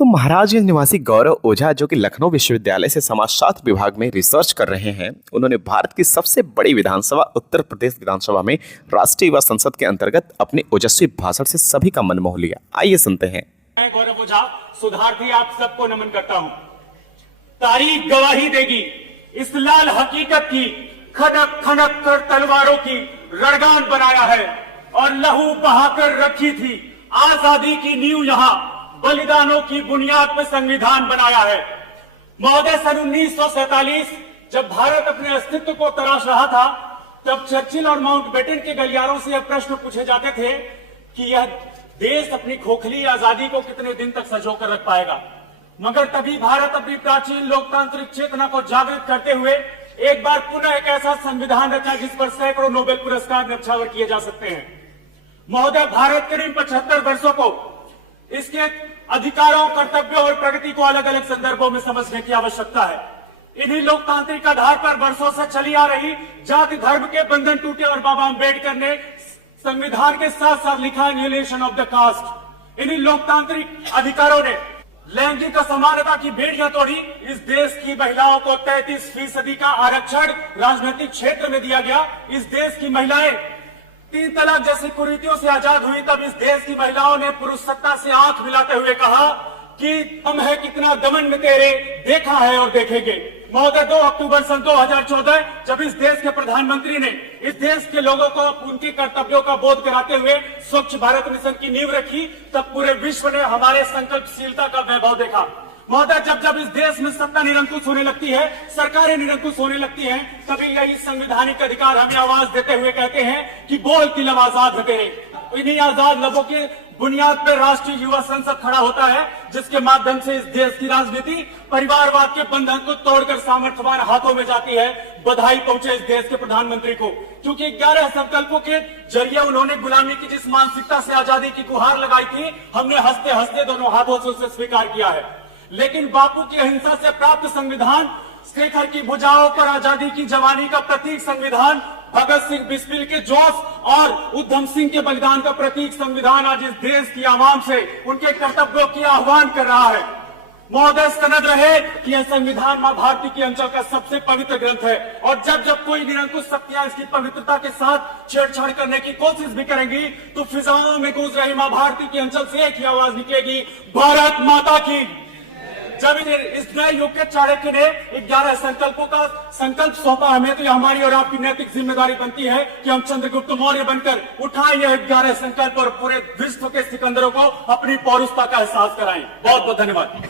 तो महाराजगंज निवासी गौरव ओझा जो कि लखनऊ विश्वविद्यालय से समाजशास्त्र विभाग में रिसर्च कर रहे हैं, उन्होंने भारत की सबसे बड़ी विधानसभा उत्तर प्रदेश विधानसभा में राष्ट्रीय युवा संसद के अंतर्गत अपने ओजस्वी भाषण से सभी का मन मोह लिया। आइए सुनते हैं। मैं गौरव ओझा सुधार्थी आप सबको नमन करता हूं। तारीख गवाही देगी इस लाल हकीकत की, खनक खनक कर तलवारों की रणगान बनाया है और लहू बहाकर रखी थी आजादी की नींव, यहां बलिदानों की बुनियाद पर संविधान बनाया है। महोदय, सन 1947 जब भारत अपने अस्तित्व को तराश रहा था, तब चर्चिल और माउंटबेटन के गलियारों से यह प्रश्न पूछे जाते थे कि यह देश अपनी खोखली आजादी को कितने दिन तक संजो कर रख पाएगा। मगर तभी भारत अपनी प्राचीन लोकतांत्रिक चेतना को जागृत करते हुए एक बार पुनः एक ऐसा संविधान रचा जिस पर सैकड़ों नोबेल पुरस्कार न्यौछावर किए जा सकते हैं। महोदय, भारत के इन 75 वर्षों को इसके अधिकारों, कर्तव्यों और प्रगति को अलग अलग संदर्भों में समझने की आवश्यकता है। इन्हीं लोकतांत्रिक आधार पर वर्षों से चली आ रही जाति धर्म के बंधन टूटे और बाबा अंबेडकर ने संविधान के साथ साथ लिखा एनिहिलेशन ऑफ द कास्ट। इन्हीं लोकतांत्रिक अधिकारों ने लैंगिक असमानता की बेड़ियां तोड़ी। इस देश की महिलाओं को 33% का आरक्षण राजनीतिक क्षेत्र में दिया गया। इस देश की महिलाएं 3 तलाक जैसी कुरीतियों से आजाद हुई। तब इस देश की महिलाओं ने पुरुष सत्ता से आंख मिलाते हुए कहा कि हम है कितना दमन में तेरे, देखा है और देखेंगे। महोदय, 2 अक्टूबर सन 2014 जब इस देश के प्रधानमंत्री ने इस देश के लोगों को उनके कर्तव्यों का बोध कराते हुए स्वच्छ भारत मिशन की नींव रखी, तब पूरे विश्व ने हमारे संकल्पशीलता का वैभव देखा। महोदय, जब जब इस देश में सत्ता निरंकुश होने लगती है, सरकारें निरंकुश होने लगती हैं, तभी यही संवैधानिक अधिकार हमें आवाज देते हुए कहते हैं कि बोल की लब आजाद है तेरे। इन्हीं आजाद लबों के बुनियाद पर राष्ट्रीय युवा संसद खड़ा होता है, जिसके माध्यम से इस देश की राजनीति परिवारवाद के बंधन को तोड़कर सामर्थ्यवान हाथों में जाती है। बधाई पहुंचे इस देश के प्रधानमंत्री को, क्योंकि 11 संकल्पों के जरिए उन्होंने गुलामी की जिस मानसिकता से आजादी की गुहार लगाई थी, हमने हंसते हंसते दोनों हाथों से उसे स्वीकार किया है। लेकिन बापू की अहिंसा से प्राप्त संविधान, शेखर की भुजाओं पर आजादी की जवानी का प्रतीक संविधान, भगत सिंह बिस्मिल के जोश और उधम सिंह के बलिदान का प्रतीक संविधान आज इस देश की आवाम से उनके कर्तव्यों की आह्वान कर रहा है। महोदय, सनद रहे कि यह संविधान मां भारती की अंचल का सबसे पवित्र ग्रंथ है और जब जब कोई निरंकुश शक्तियां इसकी पवित्रता के साथ छेड़छाड़ करने की कोशिश भी करेंगी, तो फिजाओं में गूंज रही मां भारती की अंचल से एक ही आवाज निकलेगी, भारत माता की। जब इस नए युग के चाणक्य ने 11 संकल्पों का संकल्प सौंपा हमें, तो हमारी और आपकी नैतिक जिम्मेदारी बनती है कि हम चंद्रगुप्त मौर्य बनकर उठाएं यह 11 संकल्प और पूरे विश्व के सिकंदरों को अपनी पौरुषता का एहसास कराएं। बहुत बहुत धन्यवाद।